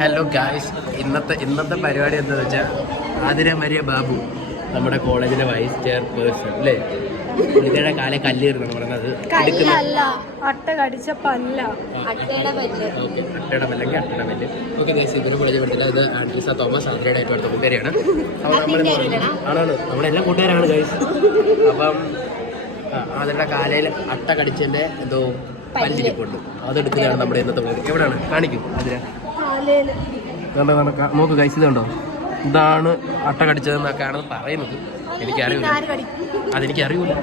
Hello guys, ഇന്നത്തെ പരിപാടി എന്താണെന്ന് വെച്ചാൽ ആതിര മരിയ ബാബു നമ്മുടെ കോളേജിലെ വൈസ് ചെയർപേഴ്സൺ അല്ലേ, പുള്ളിക്കാരുടെ കാലെ കല്ലേറുന്നു പറയുന്നത്. അട്ടയുടെ പല്ല. അട്ടയുടെ പല്ലെങ്കിൽ അട്ടയുടെ പല്ല്. ഓക്കെ ഗൈസ്, ഇവര് കോളേജിൽ പഠിച്ചില്ല. ഇത് ആൻഡ്രീസ തോമസ് ആതിരയുടെ ആയിട്ട് അടുത്ത കൂട്ടുകാരിയാണ്. ആണാണ്, നമ്മുടെ എല്ലാം കൂട്ടുകാരാണ് ഗൈസ്. അപ്പം ആതിരയുടെ കാലയിൽ അട്ട കടിച്ചതിന്റെ എന്തോ പല്ലിരിപ്പുണ്ട്, അതെടുക്കുന്നതാണ് നമ്മുടെ ഇന്നത്തെ വ്ളോഗ്. എവിടെയാണ് കാണിക്കും അതിര? നോക്ക് ഗൈസ്, ഇതുണ്ടോ, ഇതാണ് അട്ട കടിച്ചതെന്നൊക്കെയാണ് പറയുന്നത്. എനിക്കറിയില്ല, അതെനിക്കറിയില്ല.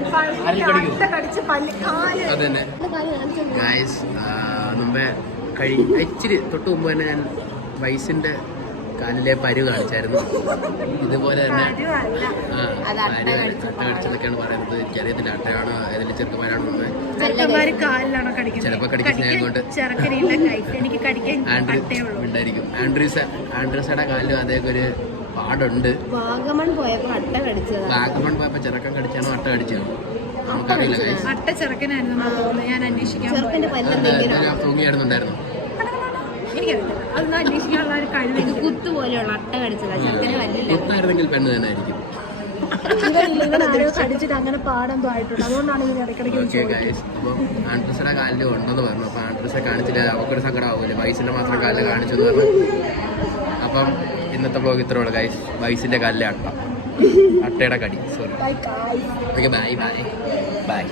അത് തന്നെ ഗൈസ്. മുമ്പേ ഇച്ചിരി തൊട്ട് മുമ്പ് തന്നെ ഞാൻ വൈസിന്റെ കാലിലെ പരു കാണിച്ചായിരുന്നു. ഇതുപോലെ തന്നെ അട്ട കടിച്ചതൊക്കെയാണ് പറയുന്നത്. എനിക്കറിയത്തില്ല അട്ടയാണോ ഏതെങ്കിലും ചെറുക്കന്മാരാണോ ചിലപ്പോൾ കടിക്കുന്ന കൊണ്ട് ഉണ്ടായിരിക്കും. ആൻഡ്രീസയുടെ കാലിലും അതേക്ക് ഒരു പാടുണ്ട്. വാഗമൺ പോയപ്പോ ചെറുക്കൻ കടിച്ചാണോ അട്ട കടിച്ചാണോ നമുക്കറിയില്ല. അട്ട ചെറുക്കനായിരുന്നു ഞാൻ അന്വേഷിക്കാൻ. തൂങ്ങിയായിരുന്നുണ്ടായിരുന്നു. കുത്തു പോലെയുള്ള അട്ട കടിച്ചതാ, ചെറുക്കനെ വല്ലില്ല. കുത്തായിരുന്നെങ്കിൽ പെണ്ണ് തന്നെ ആയിരിക്കും. കടിച്ചിട്ട് അങ്ങനെ പാടെന്തോ ആയിട്ടുണ്ട്, അതുകൊണ്ടാണ് ഇങ്ങനെ ഇടയ്ക്കിടയ്ക്ക്. അപ്പം ആൻഡ്രൂസിന്റെ കാലിൽ ഉണ്ടെന്ന് പറഞ്ഞു. അപ്പൊ ആൻഡ്രൂസെ കാണിച്ചില്ല, അവക്കൊരു സങ്കടം ആവൂല്ലേ, വൈസിന്റെ മാത്രം കാലിൽ കാണിച്ചെന്ന് പറഞ്ഞു. അപ്പം ഇന്നത്തെ ബ്ലോഗ് ഇത്രേ ഉള്ളൂ ഗൈസ്. വൈസിന്റെ കാലിലെ അട്ടയുടെ കടി. Sorry, bye bye bye.